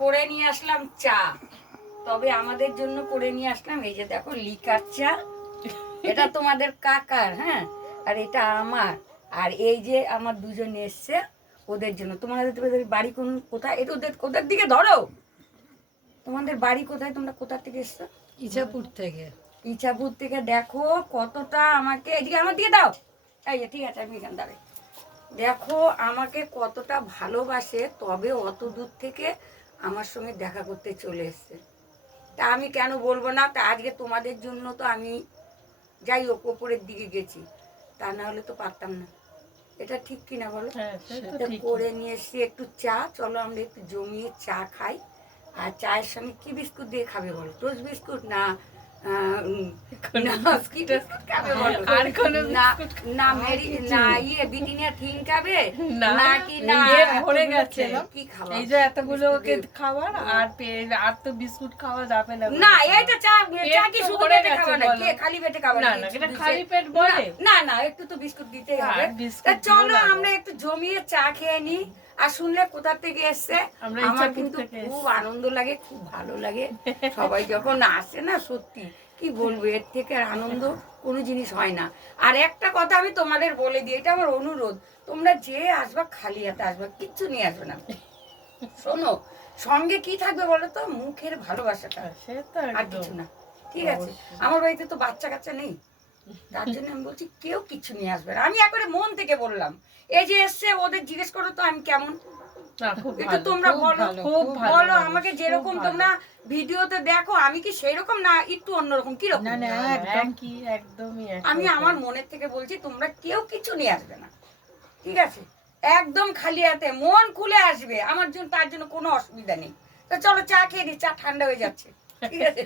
করে নিয়ে আসলাম চা, তবে আমাদের জন্য করে নিয়ে আসলাম এই যে দেখো লিকার চা। এটা তোমাদের কাকার, হ্যাঁ, আর এটা আমার। আর এই যে আমার দুজন এসছে ওদের জন্য। তোমাদের বাড়ি কোথায়? এটা ওদের ওদের দিকে ধরো। তোমাদের বাড়ি কোথায়? তোমরা কোথা থেকে এসছো? ইছাপুর থেকে। ইছাপুর থেকে। দেখো কতটা আমাকে, এদিকে আমার দিকে দাও। এই যে ঠিক আছে, আমি এখানে দাঁড়াই। দেখো আমাকে কতটা ভালোবাসে, তবে অত দূর থেকে আমার সঙ্গে দেখা করতে চলে এসছে। তা আমি কেন বলবো না? তা আজকে তোমাদের জন্য তো আমি যাই হোক ওপরের দিকে গেছি, তা না হলে তো পারতাম না। এটা ঠিক কিনা বলো? সেটা করে নিয়ে এসছি একটু চা। চলো আমরা একটু জমিয়ে চা খাই। আর চায়ের সঙ্গে কি বিস্কুট দিয়ে খাবে বলো? টোস্ট বিস্কুট না খাবার আর তো বিস্কুট খাওয়া যাবে না। না এইটা চা কি শুধু পেটে খাবে না, খালি পেটে খাবে না? খালি পেট বলে না না, একটু তো বিস্কুট দিতেই হবে। চলো আমরা একটু জমিয়ে চা খেয়ে নিই। আর শুনলে কোথা থেকে এসছে, আমার কিন্তু খুব আনন্দ লাগে, খুব ভালো লাগে সবাই যখন আসে না। সত্যি কি বলবো, এর থেকে আর আনন্দ কোনো জিনিস হয় না। আর একটা কথা আমি তোমাদের বলে দিই, এটা আমার অনুরোধ, তোমরা যে আসবা খালি হাতে আসবা, কিচ্ছু নিয়ে আসবে না। শোনো, সঙ্গে কি থাকবে বলো তো? মুখের ভালোবাসাটা, আর কিছু না। ঠিক আছে? আমার বাড়িতে তো বাচ্চা কাচ্চা নেই, তার জন্য আমি বলছি কেউ কিছু নিয়ে আসবে না। আমি একবারে মন থেকে বললাম। এই যে এসছে ওদের জিজ্ঞেস করো তো আমি কেমন, একটু তোমরা বলো আমাকে। যেরকম তোমরা ভিডিওতে দেখো আমি কি সেই রকম না একটু অন্যরকম? কিরকম? আমি আমার মনের থেকে বলছি, তোমরা কেউ কিছু নিয়ে আসবে না, ঠিক আছে? একদম খালি হাতে মন খুলে আসবে আমার জন্য, তার জন্য কোনো অসুবিধা নেই। তো চলো চা খেয়ে দিই, চা ঠান্ডা হয়ে যাচ্ছে, ঠিক আছে?